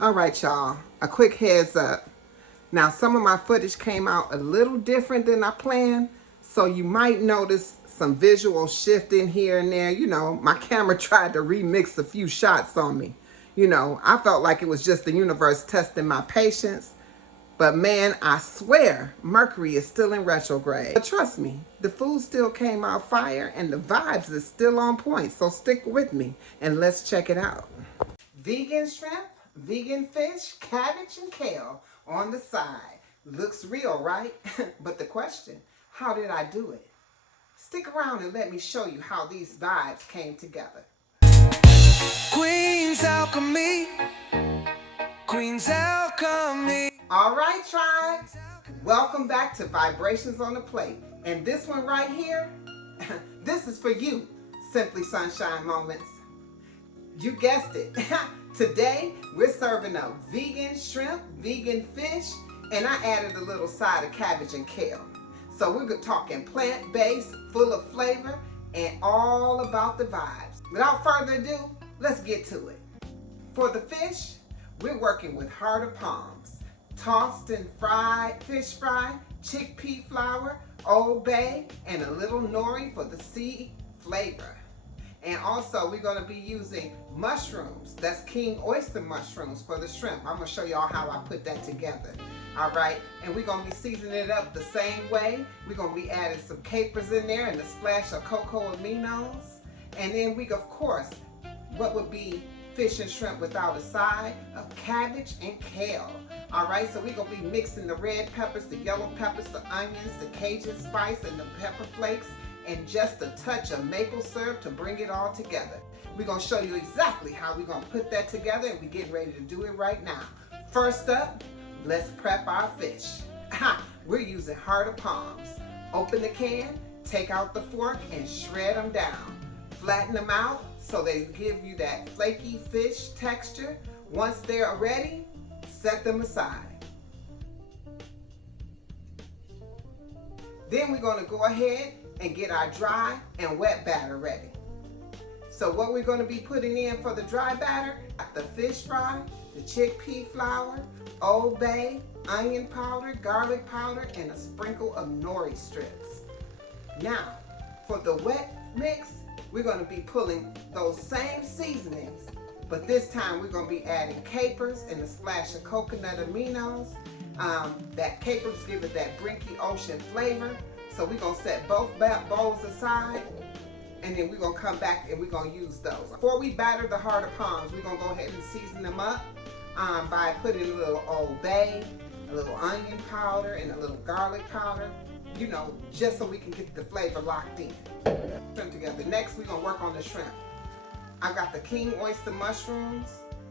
All right, y'all, a quick heads up. Now, some of my footage came out a little different than I planned, so you might notice some visual shifting here and there. You know, my camera tried to remix a few shots on me. You know, I felt like it was just the universe testing my patience. But man, I swear, Mercury is still in retrograde. But trust me, the food still came out fire and the vibes is still on point. So stick with me and let's check it out. Vegan shrimp, vegan fish, cabbage, and kale on the side. Looks real, right? But the question, how did I do it? Stick around and let me show you how these vibes came together. Queen's Alchemy, Queen's Alchemy. All right, tribe. Welcome back to Vibrations on the Plate. And this one right here, this is for you, Simply Sunshine Moments. You guessed it. Today, we're serving up vegan shrimp, vegan fish, and I added a little side of cabbage and kale. So we're talking plant-based, full of flavor, and all about the vibes. Without further ado, let's get to it. For the fish, we're working with heart of palms, tossed and fried fish fry, chickpea flour, Old Bay, and a little nori for the sea flavor. And also, we're going to be using mushrooms. That's king oyster mushrooms for the shrimp. I'm going to show y'all how I put that together. All right, and we're going to be seasoning it up the same way. We're going to be adding some capers in there and a splash of cocoa aminos. And then we, of course, what would be fish and shrimp without a side of cabbage and kale. All right, so we're going to be mixing the red peppers, the yellow peppers, the onions, the Cajun spice, and the pepper flakes, and just a touch of maple syrup to bring it all together. We're going to show you exactly how we're going to put that together, and we're getting ready to do it right now. First up, let's prep our fish. We're using heart of palms. Open the can, take out the fork, and shred them down. Flatten them out so they give you that flaky fish texture. Once they're ready, set them aside. Then we're going to go ahead and get our dry and wet batter ready. So what we're going to be putting in for the dry batter, the fish fry, the chickpea flour, Old Bay, onion powder, garlic powder, and a sprinkle of nori strips. Now, for the wet mix, we're going to be pulling those same seasonings, but this time we're going to be adding capers and a splash of coconut aminos. That capers give it that brinky ocean flavor. So we're going to set both bowls aside, and then we're going to come back and we're going to use those. Before we batter the heart of palms, we're going to go ahead and season them up by putting a little Old Bay, a little onion powder, and a little garlic powder, you know, just so we can get the flavor locked in. Shrimp together. Next, we're going to work on the shrimp. I got the king oyster mushrooms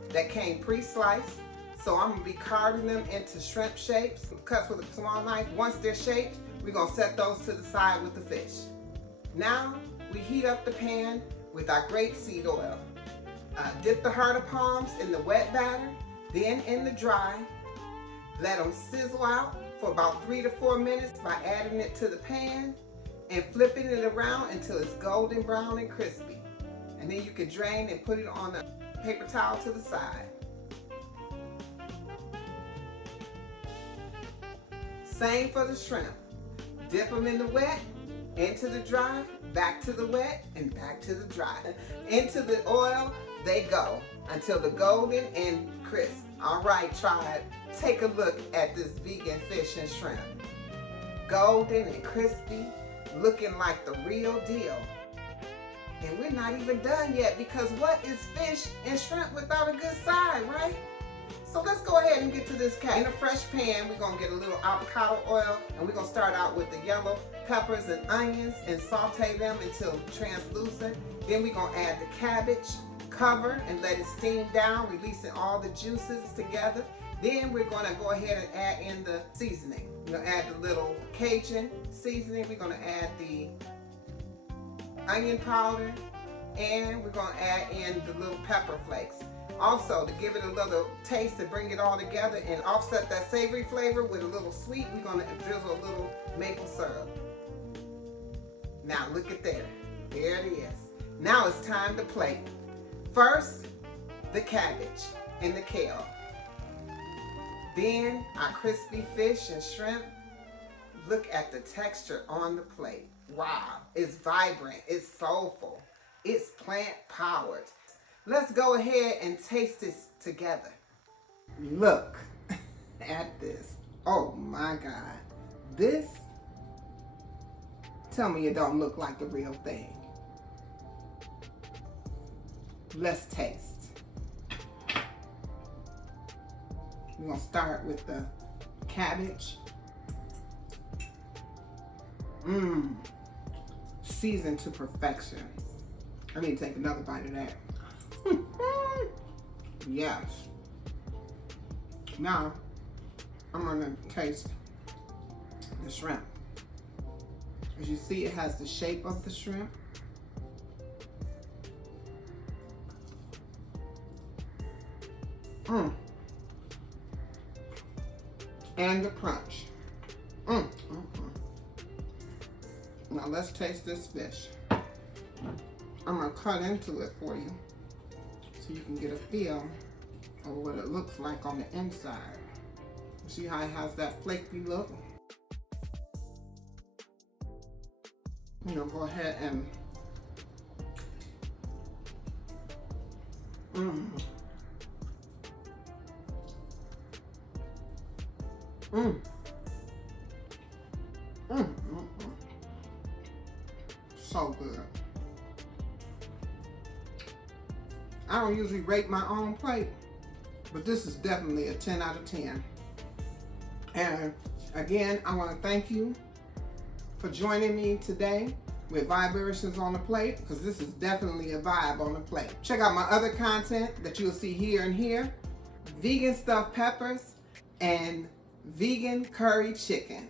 that came pre-sliced. So I'm going to be carving them into shrimp shapes, cut with a small knife. Once they're shaped, we're going to set those to the side with the fish. Now, we heat up the pan with our grapeseed oil. Dip the heart of palms in the wet batter, then in the dry. Let them sizzle out for about 3 to 4 minutes by adding it to the pan and flipping it around until it's golden brown and crispy. And then you can drain and put it on a paper towel to the side. Same for the shrimp. Dip them in the wet, into the dry, back to the wet, and back to the dry. Into the oil they go until they're golden and crisp. All right, tribe, take a look at this vegan fish and shrimp. Golden and crispy, looking like the real deal. And we're not even done yet, because what is fish and shrimp without a good side, right? So let's go ahead and get to this cat. In a fresh pan, we're going to get a little avocado oil, and we're going to start out with the yellow peppers and onions and saute them until translucent. Then we're going to add the cabbage, cover and let it steam down, releasing all the juices together. Then we're going to go ahead and add in the seasoning. We're going to add the little Cajun seasoning. We're going to add the onion powder, and we're going to add in the little pepper flakes. Also, to give it a little taste, to bring it all together and offset that savory flavor with a little sweet, we're going to drizzle a little maple syrup. Now look at there. There it is. Now it's time to plate. First, the cabbage and the kale. Then our crispy fish and shrimp. Look at the texture on the plate. Wow, it's vibrant, it's soulful, it's plant powered. Let's go ahead and taste this together. Look at this. Oh my God. This, tell me it don't look like the real thing. Let's taste. We're gonna start with the cabbage. Seasoned to perfection. I need to take another bite of that. Yes. Now, I'm gonna taste the shrimp. As you see, it has the shape of the shrimp. And the crunch. Now let's taste this fish. I'm gonna cut into it for you so you can get a feel of what it looks like on the inside. See how it has that flaky look? I'm gonna go ahead and so good. I don't usually rate my own plate, but this is definitely a 10 out of 10. And again, I want to thank you for joining me today with Vibrations on the Plate, because this is definitely a vibe on the plate. Check out my other content that you'll see here and here. Vegan stuffed peppers and vegan curry chicken.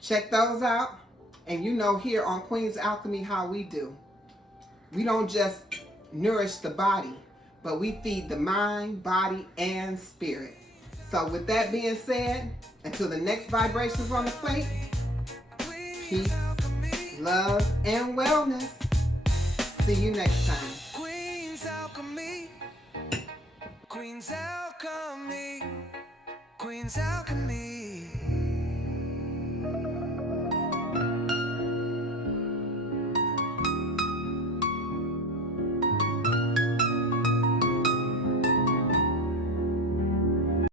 Check those out. And you know here on Queen's Alchemy how we do. We don't just nourish the body, but we feed the mind, body, and spirit. So with that being said, until the next Vibrations on the Plate, peace, love, and wellness. See you next time. Queen's Alchemy. Queen's Alchemy. Queen's Alchemy.